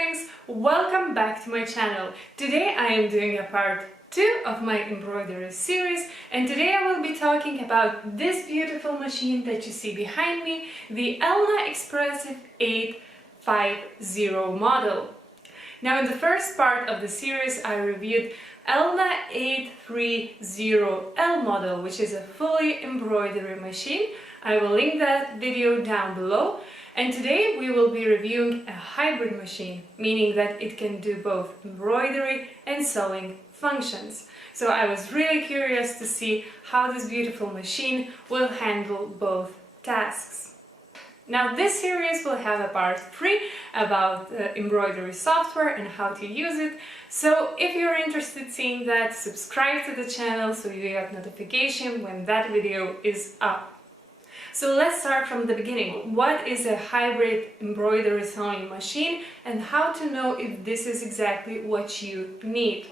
darlings, welcome back to my channel. Today I am doing a part 2 of my embroidery series, and today I will be talking about this beautiful machine that you see behind me, the Elna eXpressive 850 model. Now in the first part of the series I reviewed Elna 830L model, which is a fully embroidery machine. I will link that video down below. And today we will be reviewing a hybrid machine, meaning that it can do both embroidery and sewing functions. So I was really curious to see how this beautiful machine will handle both tasks. Now this series will have a part 3 about embroidery software and how to use it. So if you're interested in seeing that, subscribe to the channel so you get notification when that video is up. So let's start from the beginning. What is a hybrid embroidery sewing machine and how to know if this is exactly what you need?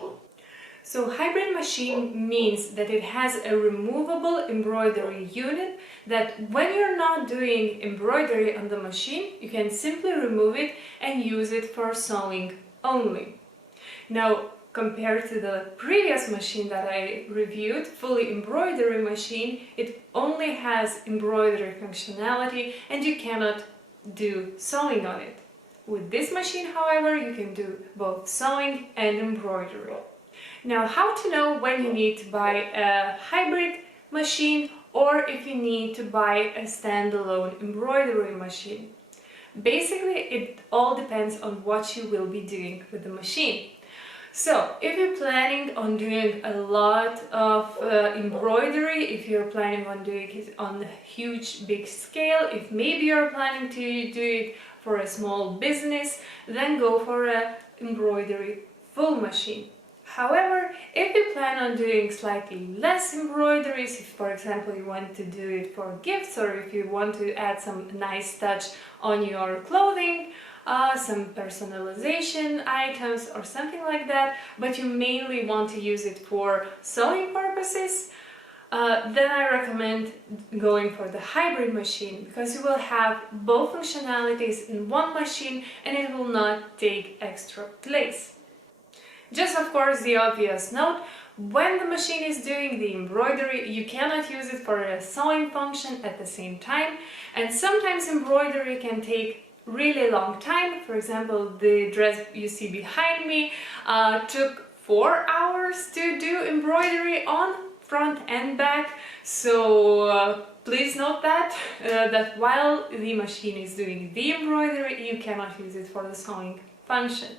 So hybrid machine means that it has a removable embroidery unit that when you're not doing embroidery on the machine, you can simply remove it and use it for sewing only. Now, compared to the previous machine that I reviewed, fully embroidery machine, it only has embroidery functionality and you cannot do sewing on it. With this machine, however, you can do both sewing and embroidery. Now, how to know when you need to buy a hybrid machine or if you need to buy a standalone embroidery machine? Basically, it all depends on what you will be doing with the machine. So, if you're planning on doing a lot of embroidery, if you're planning on doing it on a huge, big scale, if maybe you're planning to do it for a small business, then go for an embroidery full machine. However, if you plan on doing slightly less embroideries, if for example you want to do it for gifts or if you want to add some nice touch on your clothing, some personalization items or something like that, but you mainly want to use it for sewing purposes, then I recommend going for the hybrid machine because you will have both functionalities in one machine and it will not take extra place. Just of course the obvious note, when the machine is doing the embroidery, you cannot use it for a sewing function at the same time, and sometimes embroidery can take really long time. For example, the dress you see behind me took 4 hours to do embroidery on front and back, so please note that while the machine is doing the embroidery, you cannot use it for the sewing function.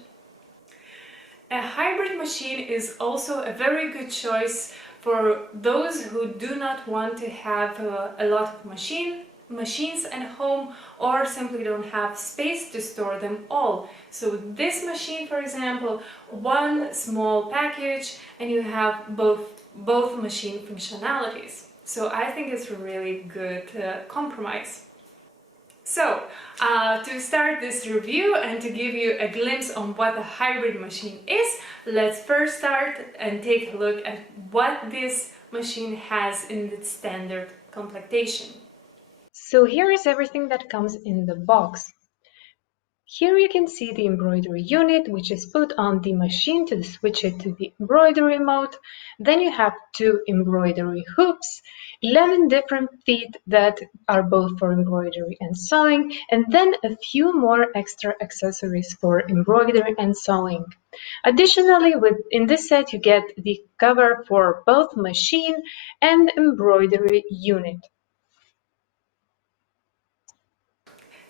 A hybrid machine is also a very good choice for those who do not want to have a lot of machines at home or simply don't have space to store them all. So this machine, for example, one small package and you have both machine functionalities. So I think it's a really good compromise. So, to start this review and to give you a glimpse on what a hybrid machine is, let's first start and take a look at what this machine has in its standard completation. So here is everything that comes in the box. Here you can see the embroidery unit, which is put on the machine to switch it to the embroidery mode. Then you have 2 embroidery hoops, 11 different feet that are both for embroidery and sewing, and then a few more extra accessories for embroidery and sewing. Additionally, in this set you get the cover for both machine and embroidery unit.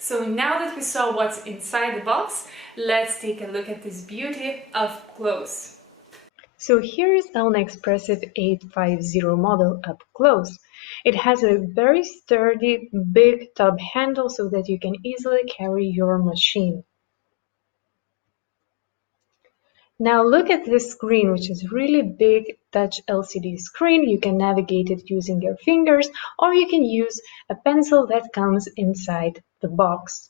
So now that we saw what's inside the box, let's take a look at this beauty up close. So here is Elna eXpressive 850 model up close. It has a very sturdy, big tub handle so that you can easily carry your machine. Now look at this screen, which is really big touch LCD screen. You can navigate it using your fingers, or you can use a pencil that comes inside the box.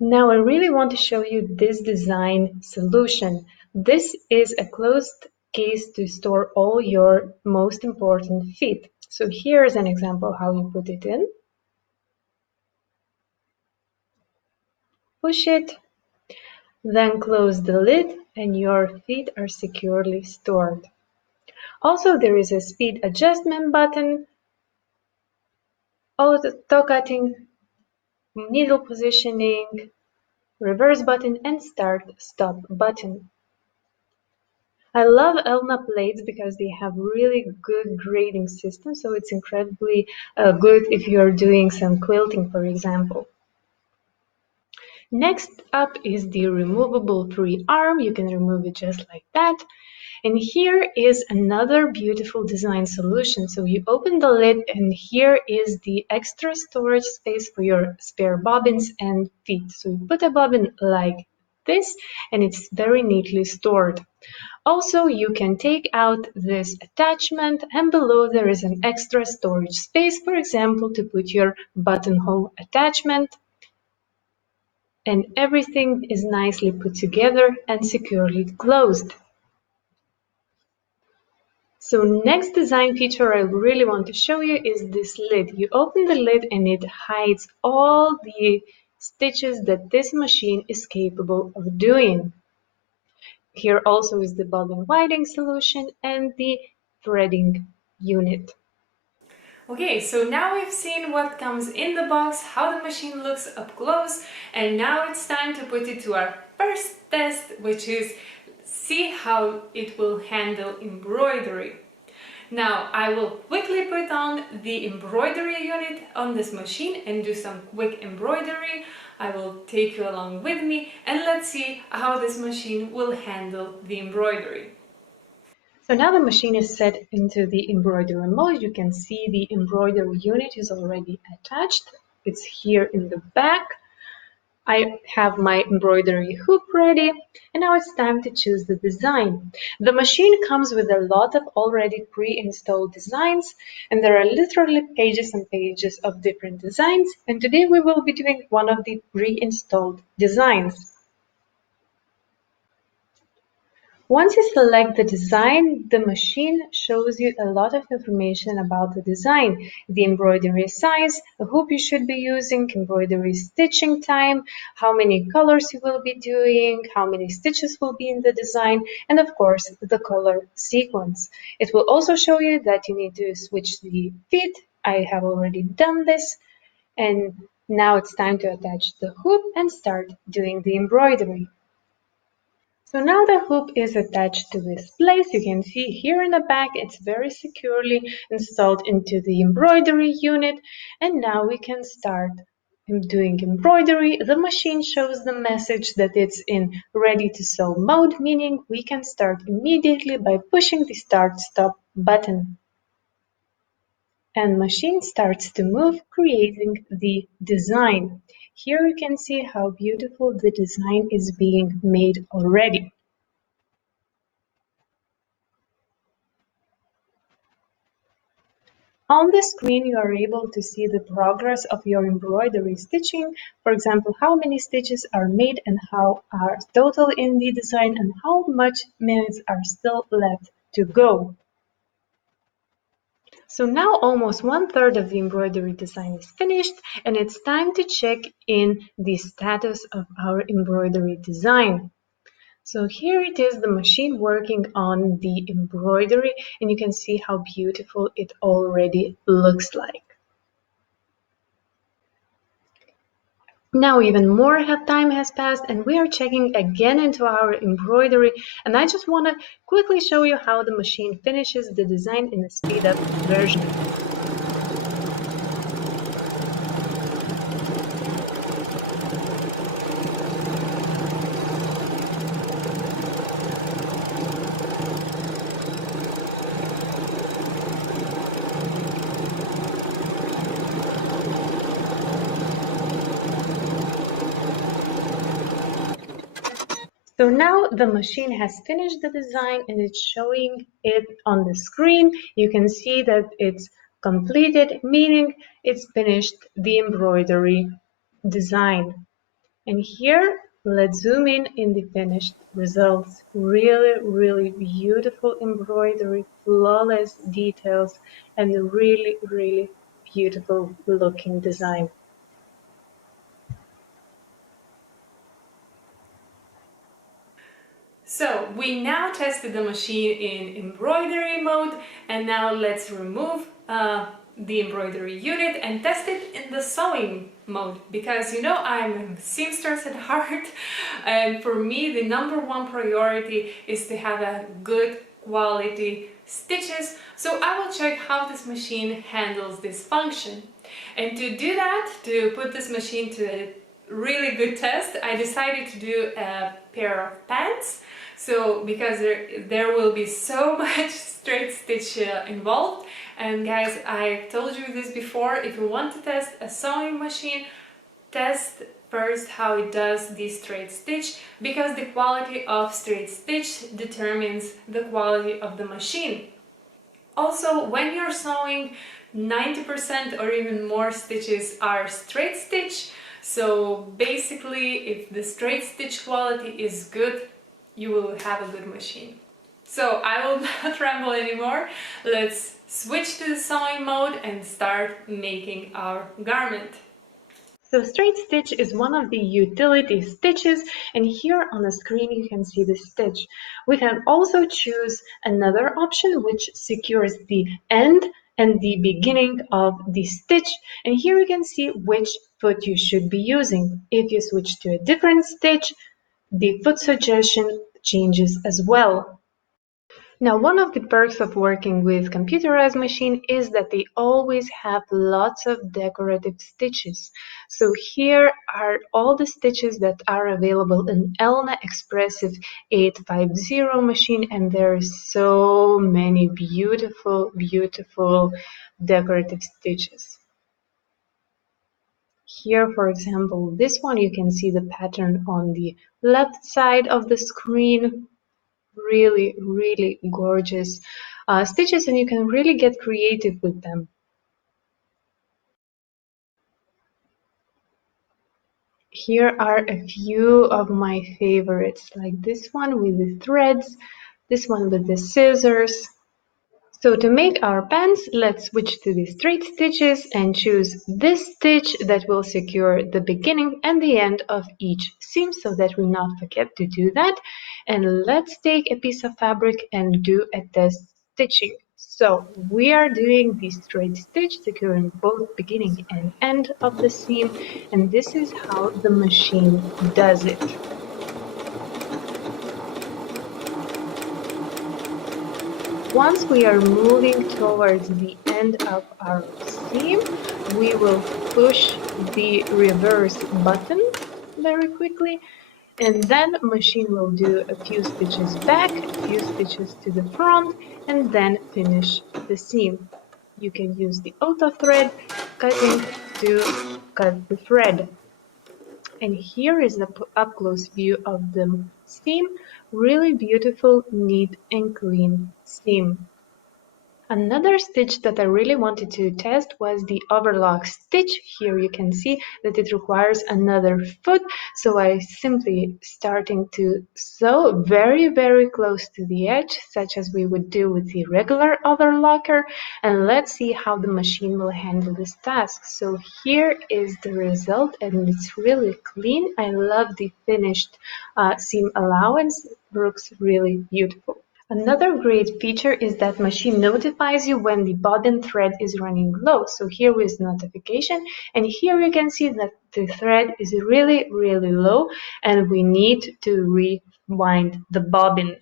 Now I really want to show you this design solution. This is a closed case to store all your most important feet. So here's an example how you put it in. push it, then close the lid and your feet are securely stored. Also, there is a speed adjustment button, auto cutting, needle positioning, reverse button, and start stop button. I love Elna plates because they have really good grading system, so it's incredibly good if you're doing some quilting, for example. Next up is the removable tree arm. You can remove it just like that. And here is another beautiful design solution. So you open the lid and here is the extra storage space for your spare bobbins and feet. So you put a bobbin like this and it's very neatly stored. Also, you can take out this attachment and below there is an extra storage space, for example, to put your buttonhole attachment, and everything is nicely put together and securely closed. So next design feature I really want to show you is this lid. You open the lid and it hides all the stitches that this machine is capable of doing. Here also is the bobbin winding solution and the threading unit. Okay, so now we've seen what comes in the box, how the machine looks up close, and now it's time to put it to our first test, which is see how it will handle embroidery. Now I will quickly put on the embroidery unit on this machine and do some quick embroidery. I will take you along with me and let's see how this machine will handle the embroidery. So now the machine is set into the embroidery mode. You can see the embroidery unit is already attached. It's here in the back. I have my embroidery hoop ready and now it's time to choose the design. The machine comes with a lot of already pre-installed designs and there are literally pages and pages of different designs, and today we will be doing one of the pre-installed designs. Once you select the design, the machine shows you a lot of information about the design, the embroidery size, the hoop you should be using, embroidery stitching time, how many colors you will be doing, how many stitches will be in the design, and of course the color sequence. It will also show you that you need to switch the feet. I have already done this, and now it's time to attach the hoop and start doing the embroidery. So now the hoop is attached to this place. You can see here in the back, it's very securely installed into the embroidery unit. And now we can start doing embroidery. The machine shows the message that it's in ready to sew mode, meaning we can start immediately by pushing the start stop button. And machine starts to move, creating the design. Here you can see how beautiful the design is being made already. On the screen, you are able to see the progress of your embroidery stitching. For example, how many stitches are made and how are total in the design and how much minutes are still left to go. So now almost 1/3 of the embroidery design is finished and it's time to check in the status of our embroidery design. So here it is, the machine working on the embroidery, and you can see how beautiful it already looks like. Now even more time has passed and we are checking again into our embroidery, and I just want to quickly show you how the machine finishes the design in a speed up version. So now the machine has finished the design and it's showing it on the screen. You can see that it's completed, meaning it's finished the embroidery design. And here, let's zoom in the finished results. Really, really beautiful embroidery, flawless details, and really, really beautiful looking design. we now tested the machine in embroidery mode, and now let's remove the embroidery unit and test it in the sewing mode, because you know I'm a seamstress at heart, and for me the number one priority is to have a good quality stitches. So I will check how this machine handles this function, and to do that, to put this machine to a really good test, I decided to do a pair of pants. So because there will be so much straight stitch involved, and guys, I told you this before, if you want to test a sewing machine, test first how it does the straight stitch, because the quality of straight stitch determines the quality of the machine. Also, when you're sewing, 90% or even more stitches are straight stitch, so basically if the straight stitch quality is good, you will have a good machine. So I will not ramble anymore, let's switch to the sewing mode and start making our garment. So straight stitch is one of the utility stitches, and here on the screen you can see the stitch. We can also choose another option which secures the end and the beginning of the stitch, and here you can see which foot you should be using. If you switch to a different stitch, the foot suggestion changes as well. Now, one of the perks of working with computerized machine is that they always have lots of decorative stitches. So here are all the stitches that are available in Elna eXpressive 850 machine, and there are so many beautiful, beautiful decorative stitches. Here, for example, this one, you can see the pattern on the left side of the screen. Really, really gorgeous stitches, and you can really get creative with them. Here are a few of my favorites, like this one with the threads, this one with the scissors. So to make our pants, let's switch to the straight stitches and choose this stitch that will secure the beginning and the end of each seam, so that we not forget to do that. And let's take a piece of fabric and do a test stitching. So we are doing the straight stitch, securing both beginning and end of the seam, and this is how the machine does it. Once we are moving towards the end of our seam, we will push the reverse button very quickly, and then machine will do a few stitches back, a few stitches to the front, and then finish the seam. You can use the auto thread cutting to cut the thread. And here is the up-close view of the seam. Really beautiful, neat and clean seam. Another stitch that I really wanted to test was the overlock stitch. Here you can see that it requires another foot, so I simply starting to sew very, very close to the edge, such as we would do with the regular overlocker, and let's see how the machine will handle this task. So here is the result, and it's really clean. I love the finished seam allowance. It looks really beautiful. Another great feature is that machine notifies you when the bobbin thread is running low. So here is notification, and here you can see that the thread is really, really low, and we need to rewind the bobbin.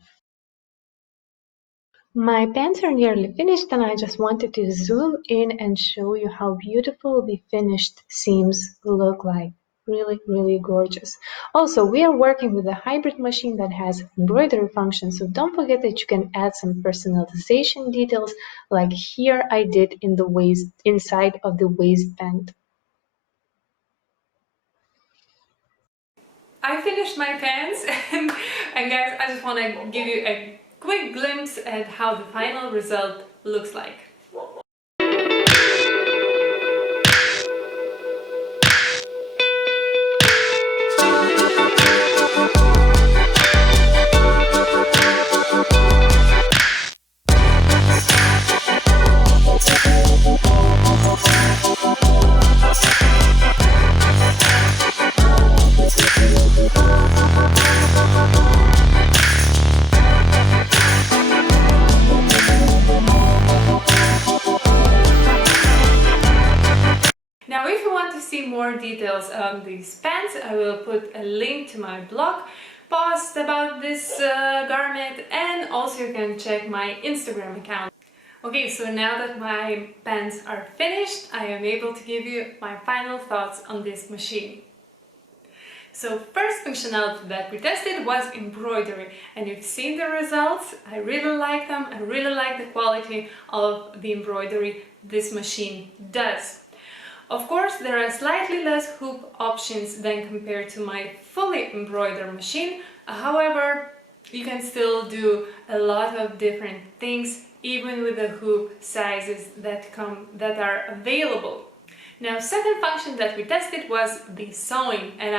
My pants are nearly finished, and I just wanted to zoom in and show you how beautiful the finished seams look like. Really, really gorgeous. Also, we are working with a hybrid machine that has embroidery function, so don't forget that you can add some personalization details, like here I did in the waist, inside of the waistband. I finished my pants and guys, I just want to give you a quick glimpse at how the final result looks like. you want to see more details on these pants, I will put a link to my blog post about this garment, and also you can check my Instagram account. Okay, so now that my pants are finished, I am able to give you my final thoughts on this machine. So first functionality that we tested was embroidery, and you've seen the results. I really like them. I really like the quality of the embroidery this machine does. Of course, there are slightly less hoop options than compared to my fully embroidered machine. However, you can still do a lot of different things, even with the hoop sizes that are available. Now, second function that we tested was the sewing, and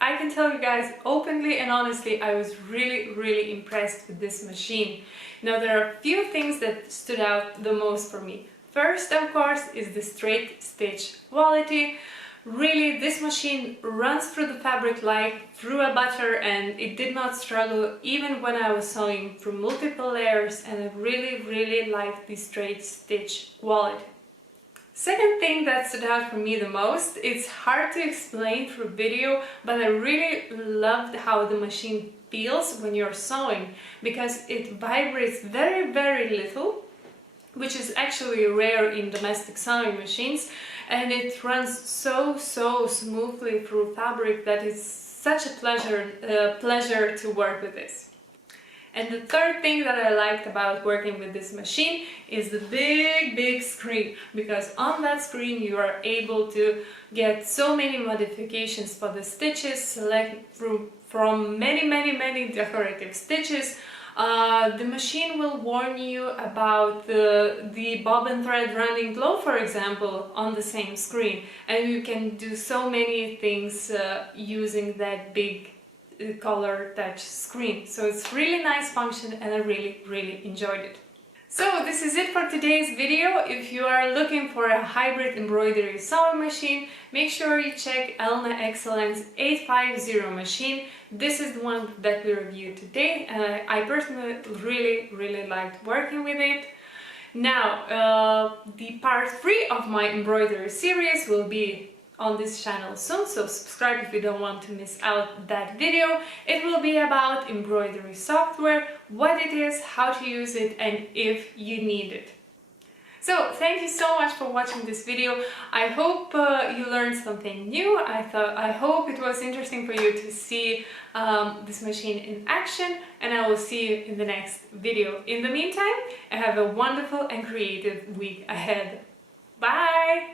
I can tell you guys openly and honestly, I was really impressed with this machine. Now, there are a few things that stood out the most for me. First, of course, is the straight stitch quality. Really, this machine runs through the fabric like through a butter, and it did not struggle even when I was sewing through multiple layers, and I really liked the straight stitch quality. Second thing that stood out for me the most, it's hard to explain through video, but I really loved how the machine feels when you're sewing, because it vibrates very little, which is actually rare in domestic sewing machines, and it runs so smoothly through fabric that it's such a pleasure to work with this. And the third thing that I liked about working with this machine is the big screen, because on that screen you are able to get so many modifications for the stitches, select from many decorative stitches. The machine will warn you about the bobbin thread running low, for example, on the same screen, and you can do so many things using that big color touch screen. So it's really nice function, and I really enjoyed it. So this is it for today's video. If you are looking for a hybrid embroidery sewing machine, make sure you check Elna Excellence 850 machine. This is the one that we reviewed today, and I personally really liked working with it. Now, the part 3 of my embroidery series will be on this channel soon, so subscribe if you don't want to miss out that video. It will be about embroidery software, what it is, how to use it, and if you need it. So thank you so much for watching this video. I hope you learned something new. I hope it was interesting for you to see this machine in action, and I will see you in the next video. In the meantime, have a wonderful and creative week ahead. Bye!